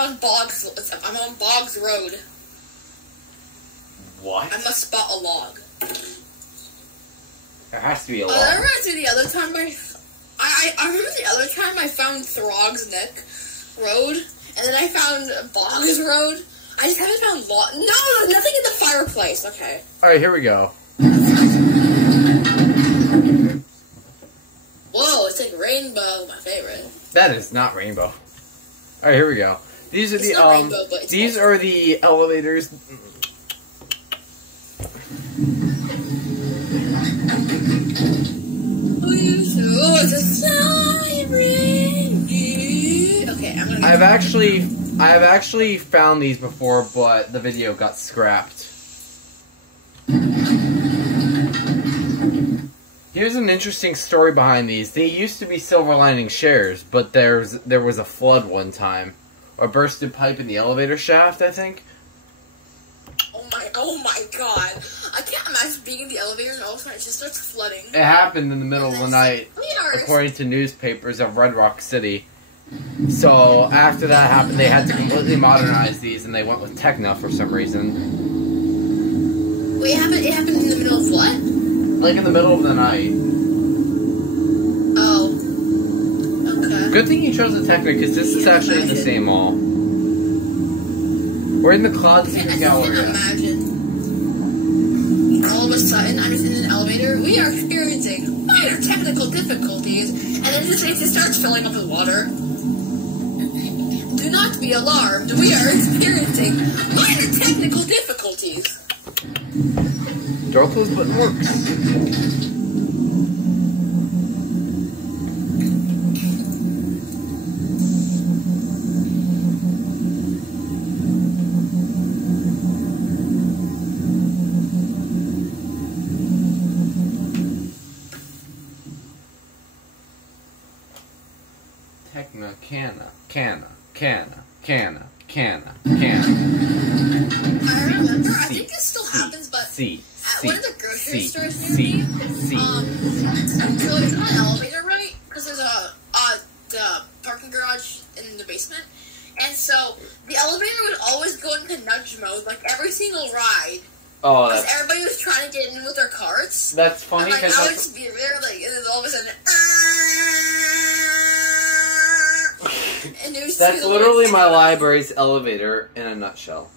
on Boggs. I'm on Boggs Road. What? I must spot a log. There has to be a log. I remember the other time I remember the other time I found Throg's Neck Road, and then I found Boggs Road. I just haven't found log. No, there's nothing in the fireplace. Okay. All right, here we go. Whoa, it's like rainbow. My favorite. That is not rainbow. All right, here we go. These are It's not rainbow, but it's these are the elevators. Oh, it's a siren. Okay, I'm gonna. I have actually found these before, but the video got scrapped. Here's an interesting story behind these. They used to be silver lining shares, but there was a flood one time, or bursted pipe in the elevator shaft, I think. Oh my god. I can't imagine being in the elevator and all of a sudden it just starts flooding. It happened in the middle of the night, according to newspapers of Red Rock City. So, after that happened, they had to completely modernize these, and they went with Tecna for some reason. Wait, it happened in the middle of what? Like in the middle of the night. Oh. Okay. Good thing you chose the Tecna, because this is actually in the same mall. We're in the Cloudseeker Galleria. I can't imagine. All of a sudden, I'm just in an elevator. We are experiencing minor technical difficulties, and then it just starts filling up with water. Do not be alarmed. We are experiencing minor technical difficulties. Door close button works. Tecna, canna. I remember. I think this still happens, but at one of the grocery stores near me, so it's not an elevator, right? Because there's the parking garage in the basement, and so the elevator would always go into nudge mode, like every single ride. Oh, because everybody was trying to get in with their carts. That's funny. And, like, I would just be there, like, and then all of a sudden, and it was that's literally my library's elevator in a nutshell.